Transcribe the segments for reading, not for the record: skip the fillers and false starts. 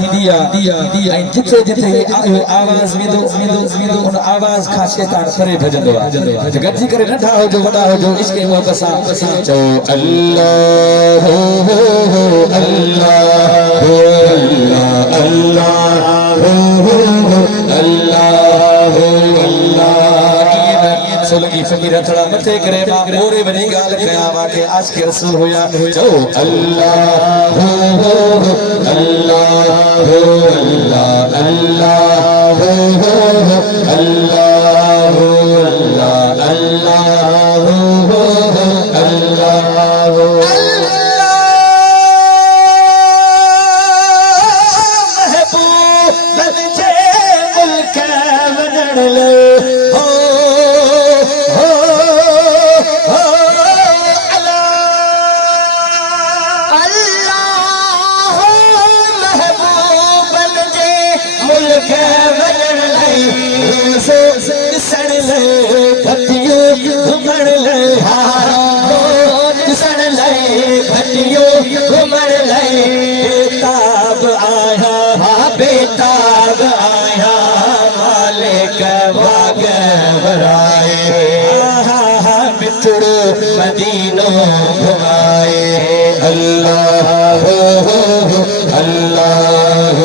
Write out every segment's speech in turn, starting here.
थी दिया ऐं जिथे जिथे आयो आवाज़ वेंदो उन आवाज़ खां शैतान परे भॼंदो आहे गॾिजी करे नंढा हुजो वॾा हुजो इश्क मोहब्बत सां चओ अल्लाह अल्लाह अल्लाह लगी फकीर थोड़ा मथे करे मां मोरे बनी गाल कया वाके आशिक रसूल होया चो अल्लाह अल्लाह अल्लाह अल्लाह अल्लाह बेताब आया मालिक वाग भराए मिठड़ो मदीनो घुमाए अल्लाह अल्लाह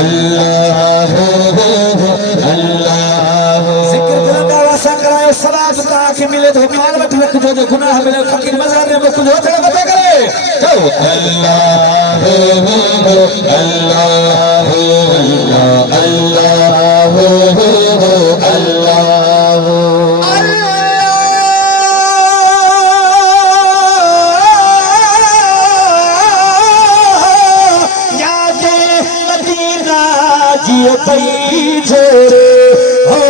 अल्लाह अल्लाह जिक्र दिल का वासा करायो सलात ताकि मिले तो मान वठ रखजो जो गुनाह मिले फकीर मजार में कुछ हो थोड़ा बता करे तो अल्लाह अल्लाह अल्लाह अल्लाह याद मदीना जिए पई छोरे हो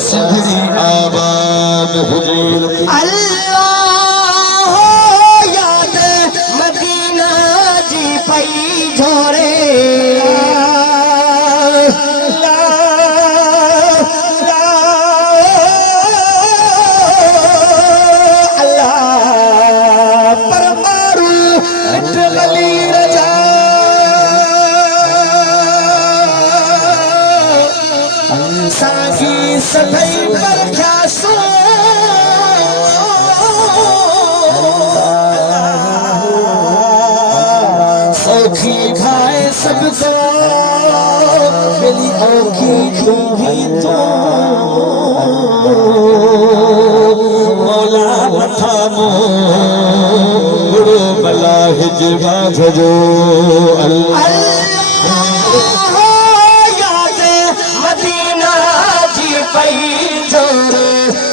सिद्धि आबाद हुजूर अल्लाह याद मदीना जी पई झोरे अल्लाह परमारू गली रजा साकी सभई पर क्या सो सौखी खाए सबको मेरी औखी भी तो मौला मथा बुढ़ो बला हिजवा भजो अल्लाह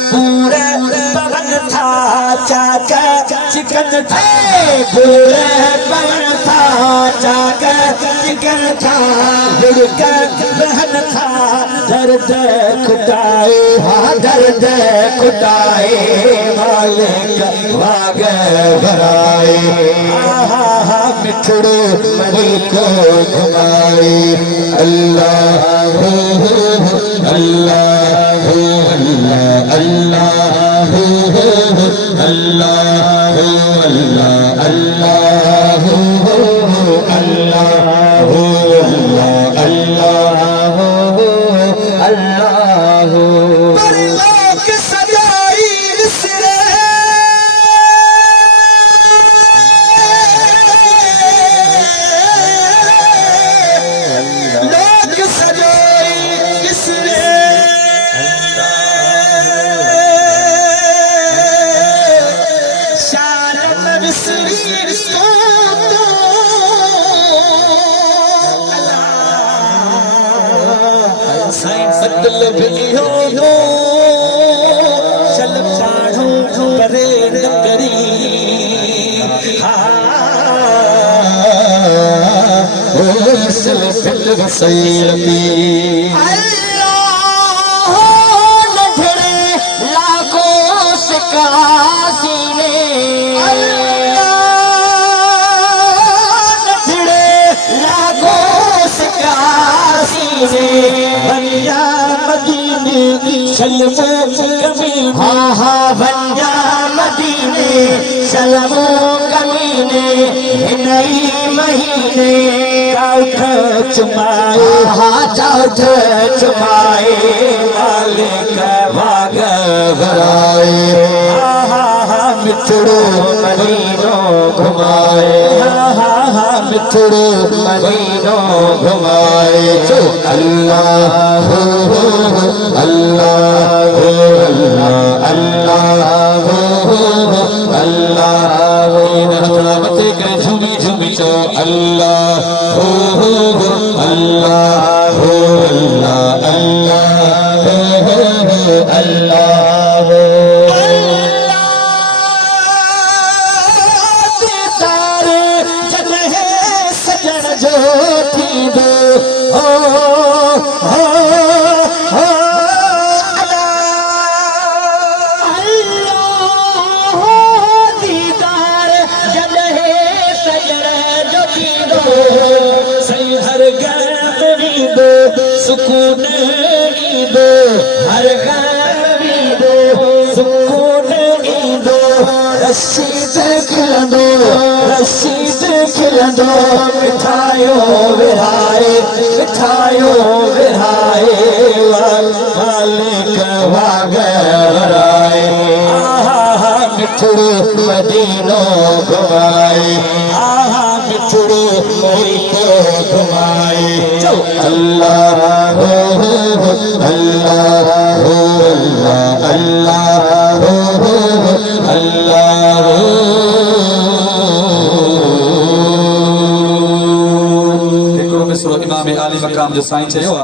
पूरे पवन था चाका चिकन थे पूरे पवन था चाका चिकन था लड़का बहन था दर्द खुटाए दर्द खुटाए मालिक वाग भराए मिठड़ो मुल्को घुमाए अल्लाह अल्लाह अल्लाह अल्लाह अल्लाह अल्लाह अल्लाह अल्लाह अल्लाह परलोक सजाई इसने लोक सजाई इसने शान में विसरी दिल पे इहो हो चल पाढ़ो परे न करी ओ सल फिल वसैलती बनिया मदीने शलमो कमीने हाँ हाँ बनिया मदीने शलमो कमीने नई महीने चौथ चुमाए हाँ चौथ चुमाए मालिक भाग भराए हाँ मिठड़ो मदीनो घुमाए हाँ मिठड़ो मदीनो घुमाए जो अल्लाह अल्लाह अल्लाह अल्लाह मते करे झूमी झूमी चो अल्लाह अल्लाह अल्लाह अल्लाह जो थी दो दीदार जॾहिं सजण जो थींदो सही हर गम ईंदो सुकून ईंदो हर गम ईंदो सुकून ईंदो रशीद खिलंदो रशीद खिलंदो मिठायो विराए मालिक वागराए आहा मिठड़ो मदीनो घुमाए आहा मिठड़ो मोहितो घुमाए चो अल्लाह अल्लाह अल्लाह अल्लाह इमाम आली मकाम जो साईं चयो